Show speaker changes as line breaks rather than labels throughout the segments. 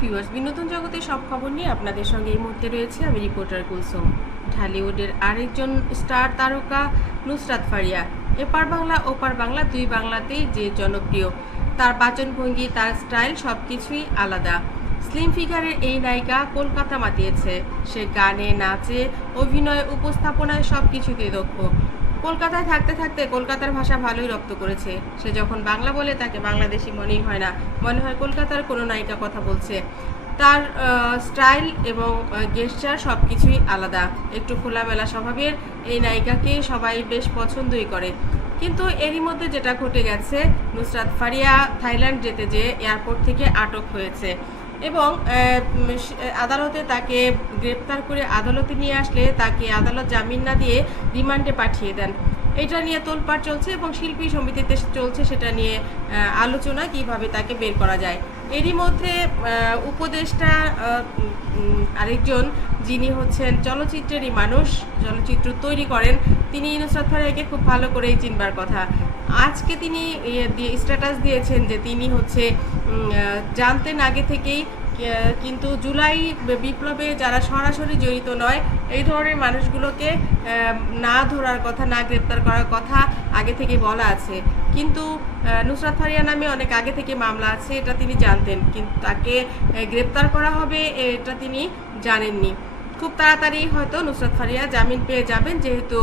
Viewers, বিনোদন জগতে সব খবর নিয়ে আপনাদের সঙ্গে এই মুহূর্তে রয়েছে আমি রিপোর্টার কুলসুম। ঢালিউডের আরেকজন স্টার তারকা নুসরাত ফারিয়া। এপার বাংলা, ওপার বাংলা, দুই বাংলাতেই যে জনপ্রিয়। তার বাচনভঙ্গি, তার স্টাইল সব কিছুই আলাদা। স্লিম ফিগারের এই নায়িকা কলকাতা মাতিয়েছে। সে গানে, নাচে, অভিনয়, উপস্থাপনায় সব কিছুতেই দক্ষ। কলকাতায় থাকতে থাকতে কলকাতার ভাষা ভালোই রপ্ত করেছে। সে যখন বাংলা বলে তাকে বাংলাদেশি মনেই হয় না। মনে হয় কলকাতার কোনো নায়িকা কথা বলছে। তার স্টাইল এবং গেস্টার সব কিছুই আলাদা। একটু খোলামেলা স্বভাবের এই নায়িকাকে সবাই বেশ পছন্দই করে। কিন্তু এরই মধ্যে যেটা ঘটে গেছে, নুসরাত ফারিয়া থাইল্যান্ড যেতে যেয়ে এয়ারপোর্ট থেকে আটক হয়েছে। এবং আদালতে তাকে গ্রেপ্তার করে আদালতে নিয়ে আসলে তাকে আদালত জামিন না দিয়ে রিমান্ডে পাঠিয়ে দেন। এটা নিয়ে তোলপাড় চলছে এবং শিল্পী সমিতিতে চলছে সেটা নিয়ে আলোচনা কীভাবে তাকে বের করা যায়। এরই মধ্যে উপদেষ্টা আরেকজন যিনি হচ্ছেন চলচ্চিত্রেরই মানুষ, চলচ্চিত্র তৈরি করেন, তিনি নুসরাত ফারিয়াকে খুব ভালো করেই চিনবার কথা। আজকে তিনি ইয়ে স্ট্যাটাস দিয়েছেন যে তিনি হচ্ছে জানতেন আগে থেকেই কিন্তু জুলাই বিপ্লবে যারা সরাসরি জড়িত নয়, এই ধরনের মানুষগুলোকে না ধরার কথা, না গ্রেপ্তার করার কথা আগে থেকে বলা আছে। কিন্তু নুসরাত ফারিয়া নামে অনেক আগে থেকে মামলা আছে, এটা তিনি জানতেন। কিন্তু তাকে গ্রেপ্তার করা হবে, এটা তিনি জানেননি। খুব তাড়াতাড়ি হয়তো নুসরাত ফারিয়া জামিন পেয়ে যাবেন, যেহেতু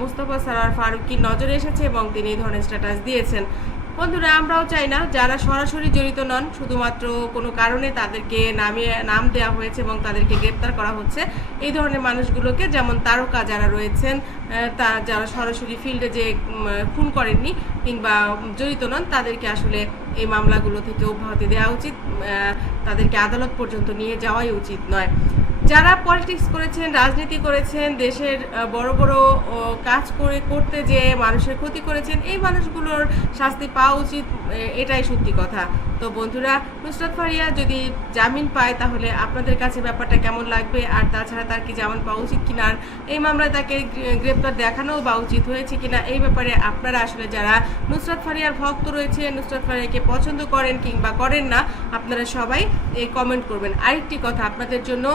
মুস্তফা সারার ফারুকির নজরে এসেছে এবং তিনি এই ধরনের স্ট্যাটাস দিয়েছেন। বন্ধুরা, আমরাও চাই না যারা সরাসরি জড়িত নন, শুধুমাত্র কোনো কারণে তাদেরকে নামিয়ে, নাম দেওয়া হয়েছে এবং তাদেরকে গ্রেপ্তার করা হচ্ছে, এই ধরনের মানুষগুলোকে যেমন তারকা যারা রয়েছেন তা যারা সরাসরি ফিল্ডে যে খুন করেননি কিংবা জড়িত নন, তাদেরকে আসলে এই মামলাগুলো থেকে অব্যাহতি দেওয়া উচিত তাদেরকে আদালত পর্যন্ত নিয়ে যাওয়াই উচিত নয়। যারা পলিটিক্স করেছেন, রাজনীতি করেছেন, দেশের বড় বড় কাজ করে, করতে যে মানুষের ক্ষতি করেছেন, এই মানুষগুলোর শাস্তি পাওয়া উচিত এটাই সত্যি কথা। তো বন্ধুরা, নুসরাত ফারিয়া যদি জামিন পায়, তাহলে আপনাদের কাছে ব্যাপারটা কেমন লাগবে? আর তাছাড়া তার কি জামিন পাওয়া উচিত কিনা? এই মামলায় তাকে গ্রেপ্তার দেখানো বা উচিত হয়েছে কিনা? এই ব্যাপারে আপনারা আসলে যারা নুসরাত ফারিয়ার ভক্ত রয়েছে নুসরাত ফারিয়াকে পছন্দ করেন কিংবা করেন না, আপনারা সবাই এই কমেন্ট করবেন। আরেকটি কথা, আপনাদের জন্য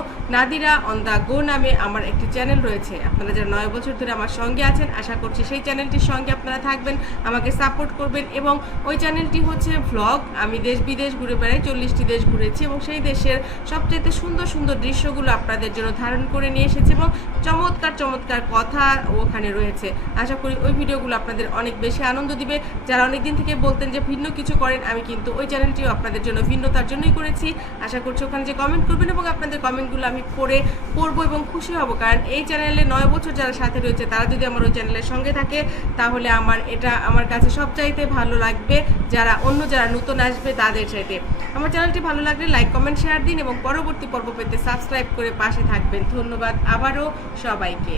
নাদিরা অন দ্য গো নামে আমার একটি চ্যানেল রয়েছে। আপনারা যারা নয় বছর ধরে আমার সঙ্গে আছেন, আশা করছি সেই চ্যানেলটির সঙ্গে আপনারা থাকবেন, আমাকে সাপোর্ট করবেন এবং ওই চ্যানেলটি হচ্ছে ভ্লগ আমি দেশ বিদেশ ঘুরে বেড়াই, চল্লিশটি দেশ ঘুরেছি এবং সেই দেশের সবচেয়ে সুন্দর সুন্দর দৃশ্যগুলো আপনাদের জন্য ধারণ করে নিয়ে এসেছি এবং চমৎকার চমৎকার কথা ওখানে রয়েছে। আশা করি ওই ভিডিওগুলো আপনাদের অনেক বেশি আনন্দ দিবে। যারা অনেক দিন থেকে বলতেন যে ভিন্ন কিছু করেন, আমি কিন্তু ওই চ্যানেলটিও আপনাদের জন্য ভিন্নতার জন্যই করেছি। আশা করছি ওখানে যে কমেন্ট করবেন এবং আপনাদের কমেন্টগুলো আমি পড়ে পড়ব এবং খুশি হব। কারণ এই চ্যানেলে নয় বছর যারা সাথে রয়েছে, তারা যদি আমার ওই চ্যানেলের সঙ্গে থাকে, তাহলে আমার এটা আমার কাছে সব চাইতে ভালো লাগবে। যারা অন্য যারা নতুন আসবে, তাদের চাইতে। আমার চ্যানেলটি ভালো লাগলে লাইক কমেন্ট শেয়ার দিন এবং পরবর্তী পর্ব পেতে সাবস্ক্রাইব করে পাশে থাকবেন। ধন্যবাদ আবারও সবাইকে।